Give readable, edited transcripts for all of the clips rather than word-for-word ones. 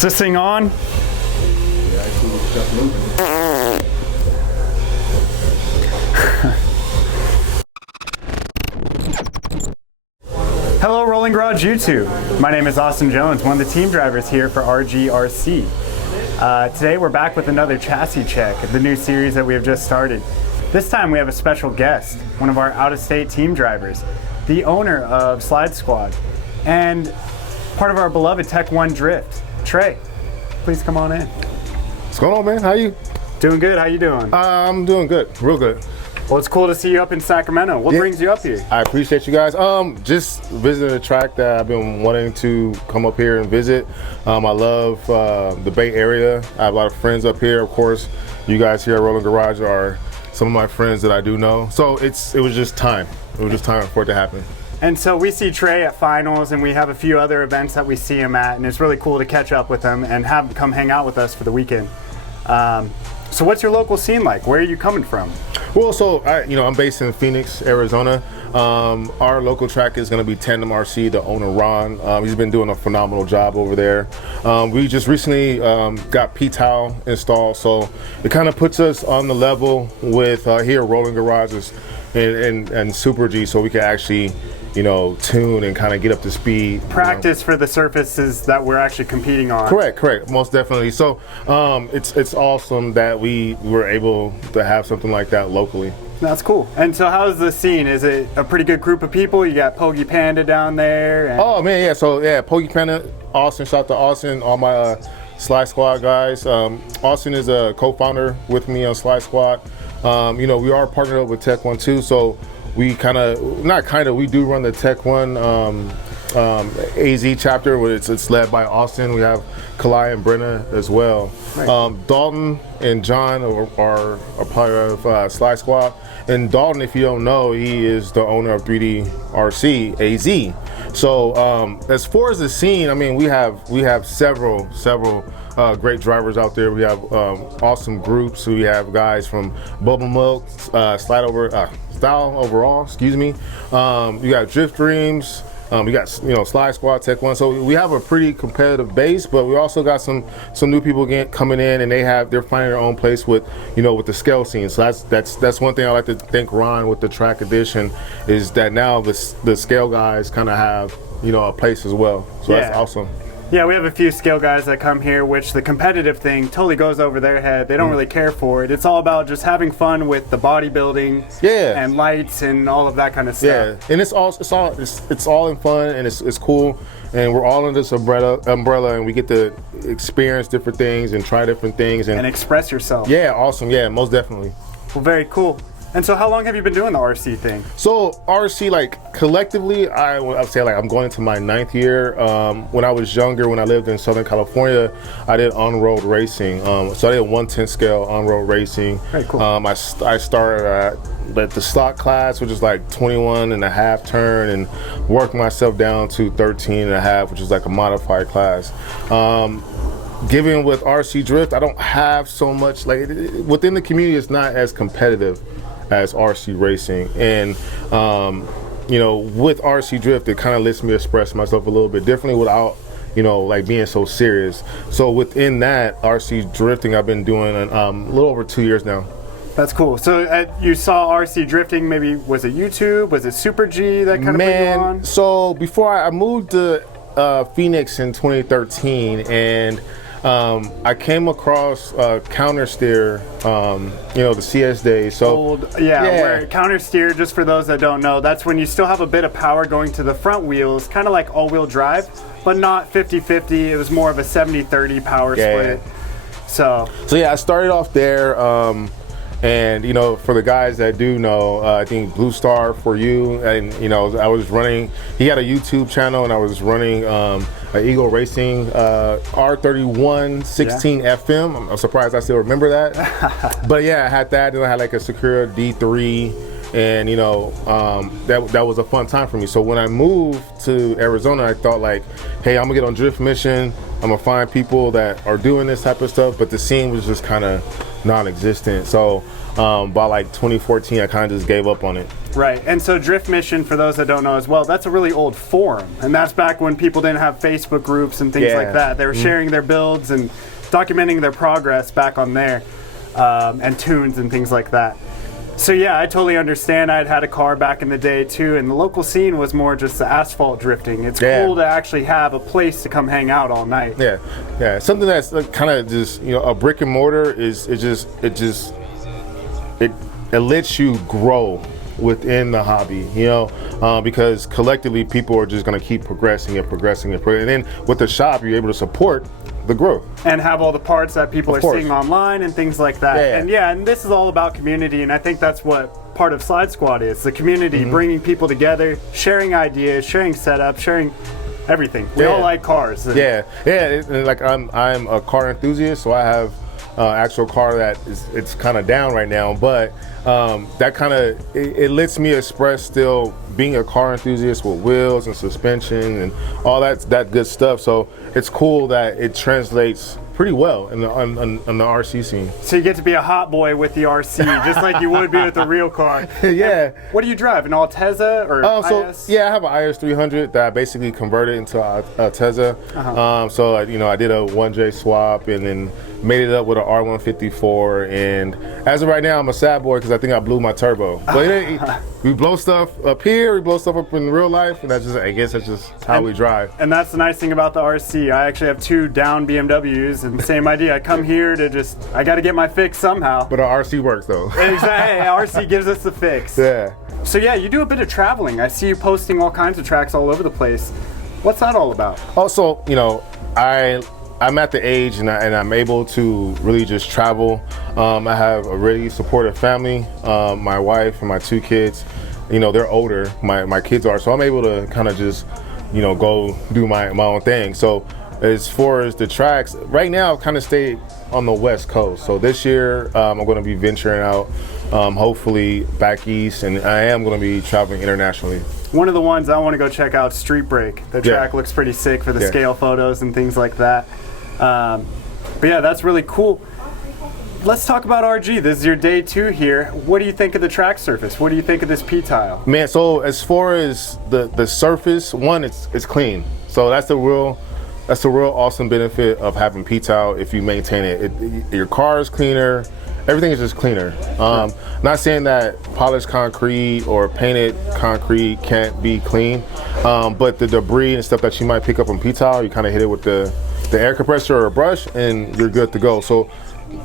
Is this thing on? Hello Rolling Garage YouTube. My name is Austin Jones, one of the team drivers here for RGRC. Today we're back with another chassis check, the new series that we have just started. This time we have a special guest, one of our out-of-state team drivers, the owner of Slide Squad, and part of our beloved Tech 1 Drift, Trey. Please come on in. What's going on, man? How you? Doing good. How you doing? I'm doing good. Real good. Well, it's cool to see you up in Sacramento. What brings you up here? I appreciate you guys. Just visiting a track that I've been wanting to come up here and visit. I love the Bay Area. I have a lot of friends up here. Of course, you guys here at Rolling Garage are some of my friends that I do know. So it was just time. It was just time for it to happen. And so we see Trey at finals, and we have a few other events that we see him at, and it's really cool to catch up with him and have him come hang out with us for the weekend. So what's your local scene like? Where are you coming from? Well, so I'm based in Phoenix, Arizona. Our local track is going to be Tandem RC, the owner Ron. He's been doing a phenomenal job over there. We just recently got P-Towel installed, so it kind of puts us on the level with here Rolling Garages and Super G, so we can actually tune and kind of get up to speed. Practice for the surfaces that we're actually competing on. Correct, most definitely. So it's awesome that we were able to have something like that locally. That's cool. And so how's the scene? Is it a pretty good group of people? You got Pogi Panda down there? Oh man, yeah. So yeah, Pogi Panda, Austin, shout out to Austin, all my Slide Squad guys. Austin is a co-founder with me on Slide Squad. We are partnered up with Tech 1 too, so we we do run the Tech 1 AZ chapter, where it's led by Austin. We have Kalai and Brenna as well. Right. Dalton and John are part of Slide Squad. And Dalton, if you don't know, he is the owner of 3D RC AZ. So as far as the scene, I mean, we have several great drivers out there. We have awesome groups. We have guys from Bubble Milk, Style Overall, excuse me. You got Drift Dreams. We got Slide Squad, Tech 1. So we have a pretty competitive base, but we also got some new people coming in, and they're finding their own place with with the scale scene. So that's one thing I like to thank Ron with the track edition, is that now the scale guys kind of have a place as well. So that's awesome. Yeah, we have a few scale guys that come here, which the competitive thing totally goes over their head. They don't really care for it. It's all about just having fun with the bodybuilding, and lights and all of that kind of stuff. Yeah, and it's all in fun, and it's cool, and we're all under this umbrella, and we get to experience different things and try different things and express yourself. Yeah, awesome. Yeah, most definitely. Well, very cool. And so how long have you been doing the RC thing? So RC, collectively, I would say I'm going into my 9th year. When I was younger, when I lived in Southern California, I did on-road racing. So I did 1/10 scale on-road racing. Very cool. I started at the stock class, which is 21.5 turn, and worked myself down to 13.5, which is a modified class. Given with RC Drift, I don't have so much, within the community, it's not as competitive as RC racing, and with RC Drift, it kind of lets me express myself a little bit differently without being so serious. So within that RC drifting, I've been doing a little over 2 years now. That's cool. So you saw RC drifting, maybe was it YouTube, was it Super G that kind of put you on? So before I moved to Phoenix in 2013, and I came across counter steer, the CS days. So where counter steer, just for those that don't know, that's when you still have a bit of power going to the front wheels, kind of like all-wheel drive, but not 50-50. It was more of a 70-30 power split. So yeah, I started off there. And for the guys that do know, I think Blue Star for you, and I was running. He had a YouTube channel, and I was running an Eagle Racing R31 16 FM. I'm surprised I still remember that. But yeah, I had that, and I had a Sakura D3, and that was a fun time for me. So when I moved to Arizona, I thought hey, I'm gonna get on Drift Mission. I'm gonna find people that are doing this type of stuff, but the scene was just kind of non-existent. So by 2014, I kind of just gave up on it. Right, and so Drift Mission, for those that don't know as well, that's a really old forum, and that's back when people didn't have Facebook groups and things like that. They were sharing their builds and documenting their progress back on there, and tunes and things like that. So yeah, I totally understand. I had a car back in the day too, and the local scene was more just the asphalt drifting. It's cool to actually have a place to come hang out all night. Yeah. Something that's kind of just, a brick and mortar it lets you grow within the hobby, because collectively people are just going to keep progressing, and then with the shop you're able to support the growth and have all the parts that people are seeing online and things like that. And this is all about community, and I think that's what part of Slide Squad is, the community, bringing people together, sharing ideas, sharing setup, sharing everything. We all like cars. Like I'm a car enthusiast, so I have actual car that it's kind of down right now, but that kind of it lets me express still being a car enthusiast with wheels and suspension and all that good stuff. So it's cool that it translates pretty well in the RC scene. So you get to be a hot boy with the RC, just like you would be with a real car. Yeah. And what do you drive? An Altezza or IS? I have an IS 300 that I basically converted into a Altezza. So I did a 1J swap and then made it up with an R154. And as of right now, I'm a sad boy because I think I blew my turbo. But we blow stuff up here, we blow stuff up in real life, and I guess that's just how we drive. And that's the nice thing about the RC. I actually have 2 down BMWs, and same idea. I come here to I got to get my fix somehow. But our RC works though. Exactly. RC gives us the fix. Yeah. So yeah, you do a bit of traveling. I see you posting all kinds of tracks all over the place. What's that all about? Also, I'm at the age and I'm able to really just travel. I have a really supportive family. My wife and my 2 kids, they're older. My kids are, so I'm able to kind of just, go do my own thing. So as far as the tracks, right now I've kind of stayed on the West Coast. So this year I'm going to be venturing out, hopefully back east, and I am going to be traveling internationally. One of the ones I want to go check out, Street Break. The track looks pretty sick for the scale photos and things like that. But yeah, that's really cool. Let's talk about RG. This is your day 2 here. What do you think of the track surface? What do you think of this P-tile? Man, so as far as the surface, one, it's clean. So that's the real awesome benefit of having P-tile if you maintain it. Your car is cleaner. Everything is just cleaner. Not saying that polished concrete or painted concrete can't be clean, but the debris and stuff that you might pick up on P-tile, you kind of hit it with the air compressor or a brush and you're good to go. So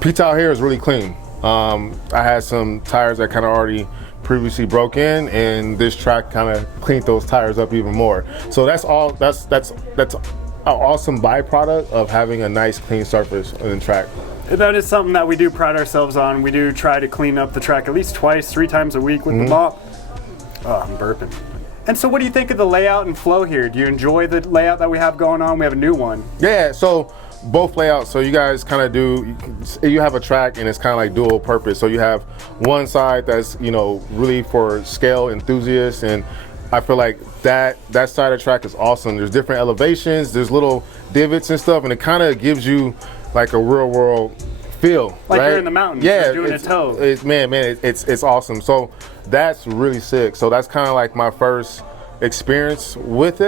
P-tile here is really clean. I had some tires that kind of already previously broke in, and this track kind of cleaned those tires up even more. So that's an awesome byproduct of having a nice clean surface on the track. That is something that we do pride ourselves on. We do try to clean up the track at least 2-3 times a week with the mop. Oh, I'm burping. And so what do you think of the layout and flow here? Do you enjoy the layout that we have going on? We have a new one. Yeah, so both layouts. So you guys kind of you have a track and it's kind of like dual purpose. So you have one side that's, really for scale enthusiasts, and I feel like that side of the track is awesome. There's different elevations, there's little divots and stuff, and it kind of gives you like a real world feel. Like right? you're in the mountains, yeah, doing a tow. It's awesome. So that's really sick. So that's kind of like my first experience with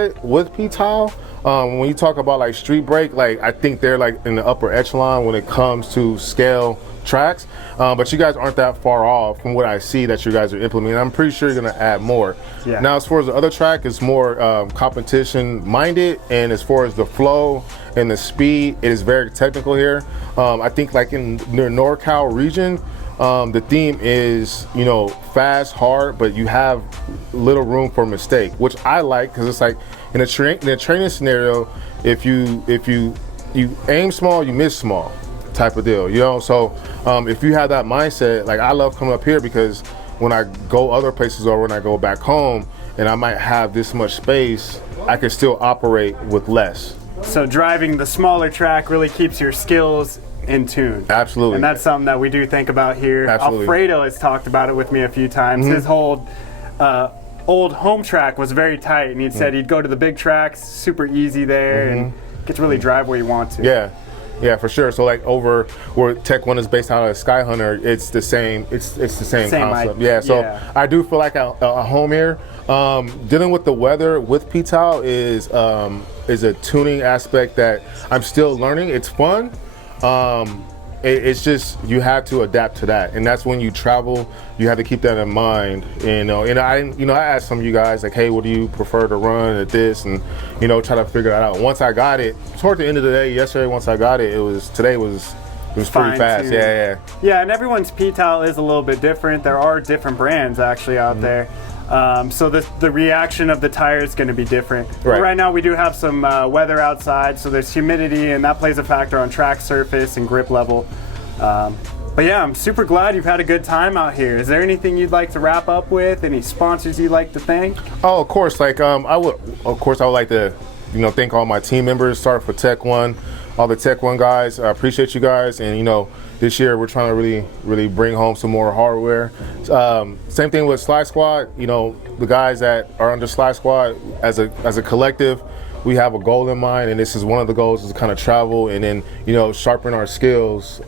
P-tile. When you talk about like Street Break, like I think they're like in the upper echelon when it comes to scale tracks, but you guys aren't that far off from what I see that you guys are implementing. I'm pretty sure you're gonna add more. Yeah. Now as far as the other track, it's more competition minded, and as far as the flow and the speed, it is very technical here. I think like in the NorCal region, the theme is, fast, hard, but you have little room for mistake, which I like, because it's like in a training scenario, if you aim small, you miss small type of deal, So if you have that mindset, like I love coming up here because when I go other places or when I go back home and I might have this much space, I can still operate with less. So driving the smaller track really keeps your skills in tune. Absolutely. And that's something that we do think about here. Absolutely. Alfredo has talked about it with me a few times. His whole old home track was very tight, and he'd said he'd go to the big tracks, super easy there, and get to really drive where you want to. Yeah. Yeah, for sure. So like over where Tech 1 is based out of Sky Hunter, it's the same. It's the same concept. Yeah. So I do feel like a home here. Dealing with the weather with P-Towel is a tuning aspect that I'm still learning. It's fun. It's just you have to adapt to that, and that's when you travel. You have to keep that in mind. And I asked some of you guys like, hey, what do you prefer to run at this, and try to figure that out. Once I got it, toward the end of the day yesterday, once I got it, it was pretty fast. Yeah. And everyone's P-Towel is a little bit different. There are different brands actually out there. So the reaction of the tire is going to be different. Right now we do have some weather outside, so there's humidity, and that plays a factor on track surface and grip level. But yeah, I'm super glad you've had a good time out here. Is there anything you'd like to wrap up with? Any sponsors you'd like to thank? Oh, of course. Like I would like to thank all my team members. Start for Tech 1, all the Tech 1 guys. I appreciate you guys, and this year we're trying to really bring home some more hardware. Same thing with Slide Squad. The guys that are under Slide Squad as a collective, we have a goal in mind, and this is one of the goals, is to kind of travel and then sharpen our skills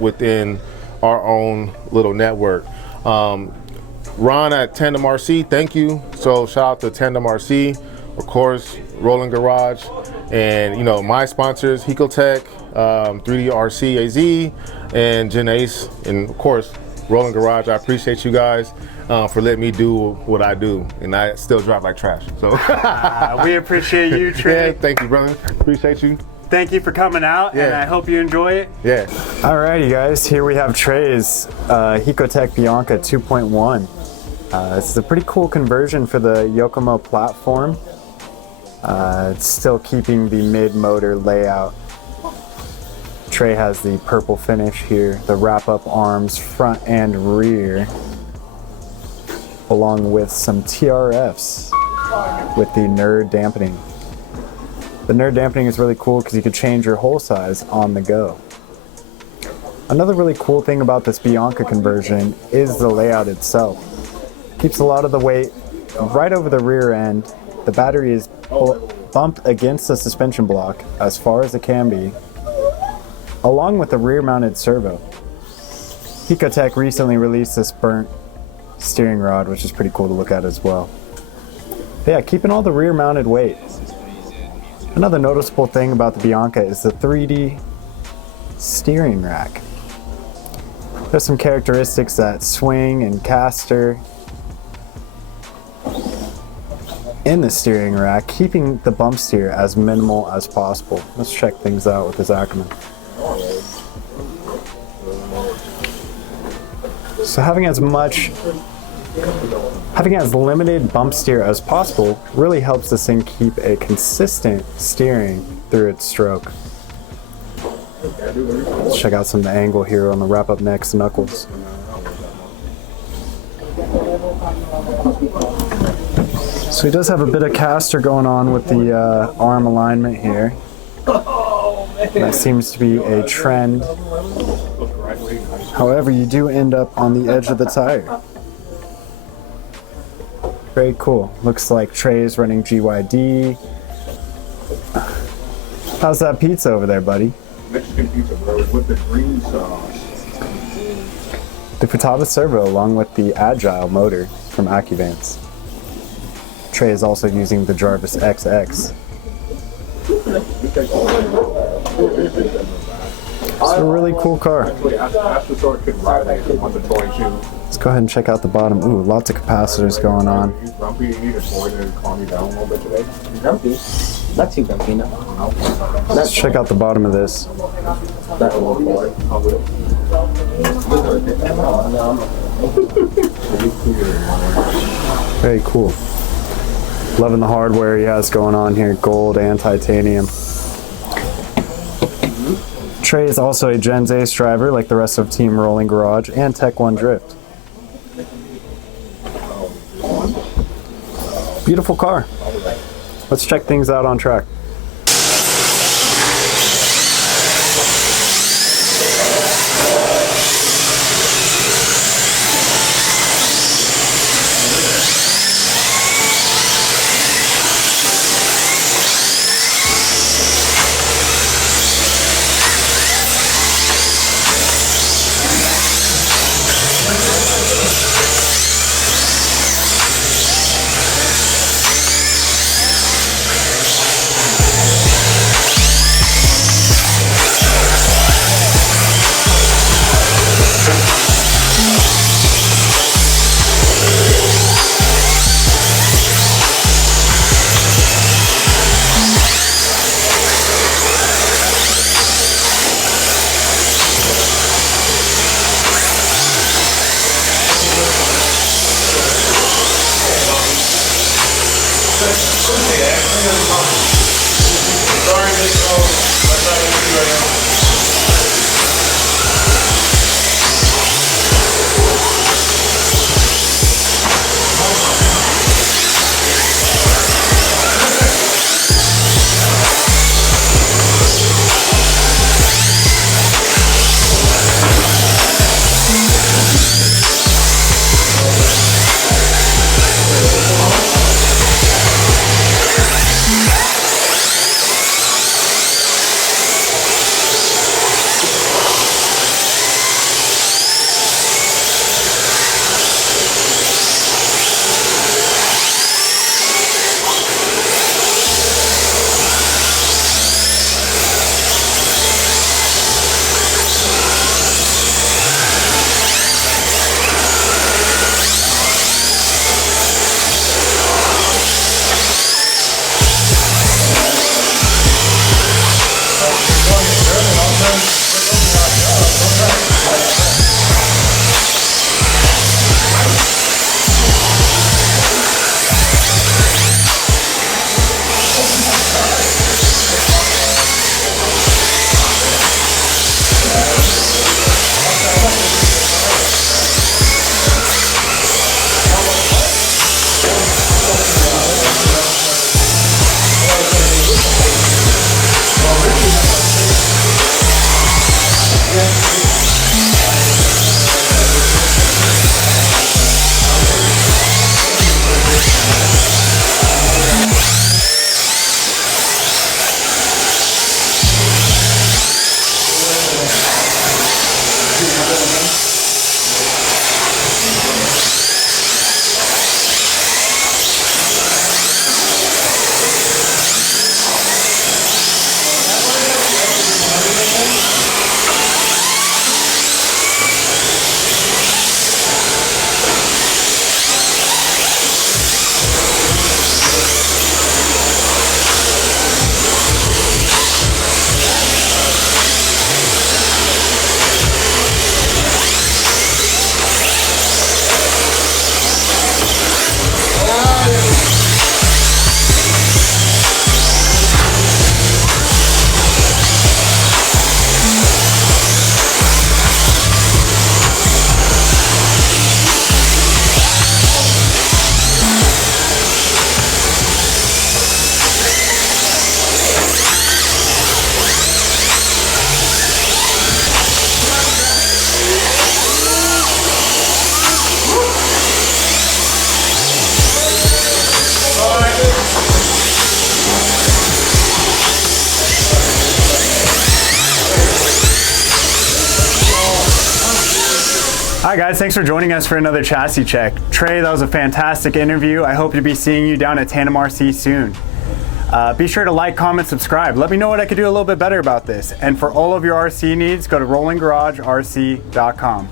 within our own little network. Ron at Tandem RC, thank you. So shout out to Tandem RC, of course, Rolling Garage, and my sponsors, HIKOtech, 3D RC AZ, and Gen Ace, and of course Rolling Garage. I appreciate you guys for letting me do what I do, and I still drive like trash. So we appreciate you, Trey. Yeah, thank you, brother. Appreciate you. Thank you for coming out, and I hope you enjoy it. Yeah. Alrighty, guys. Here we have Trey's HIKOtech Bianca 2.1. It's a pretty cool conversion for the Yokomo platform. It's still keeping the mid-motor layout. Trey has the purple finish here, the wrap-up arms front and rear, along with some TRFs with the nerd dampening. The nerd dampening is really cool because you can change your hole size on the go. Another really cool thing about this Bianca conversion is the layout itself. Keeps a lot of the weight right over the rear end. The battery is bumped against the suspension block as far as it can be, along with the rear-mounted servo. HIKOtech recently released this burnt steering rod, which is pretty cool to look at as well. But yeah, keeping all the rear-mounted weight. Another noticeable thing about the Bianca is the 3D steering rack. There's some characteristics that swing and caster in the steering rack, keeping the bump steer as minimal as possible. Let's check things out with this Ackerman. So having as limited bump steer as possible really helps this thing keep a consistent steering through its stroke. Let's check out some of the angle here on the wrap-up next knuckles. So he does have a bit of caster going on with the arm alignment here. That seems to be a trend. However, you do end up on the edge of the tire. Very cool. Looks like Trey is running GYD. How's that pizza over there, buddy? Mexican pizza, bro, with the green sauce. The Futaba servo along with the Agile motor from AccuVance. Trey is also using the Jarvis XX. It's a really cool car. Let's go ahead and check out the bottom. Ooh, lots of capacitors going on. Not too grumpy, no. Let's check out the bottom of this. Very cool. Loving the hardware he has going on here, gold and titanium. Trey is also a Gens Ace driver like the rest of Team Rolling Garage and Tech 1 Drift. Beautiful car. Let's check things out on track. Hi guys, thanks for joining us for another chassis check. Trey, that was a fantastic interview. I hope to be seeing you down at Tandem RC soon. Be sure to like, comment, subscribe. Let me know what I could do a little bit better about this. And for all of your RC needs, go to rollinggaragerc.com.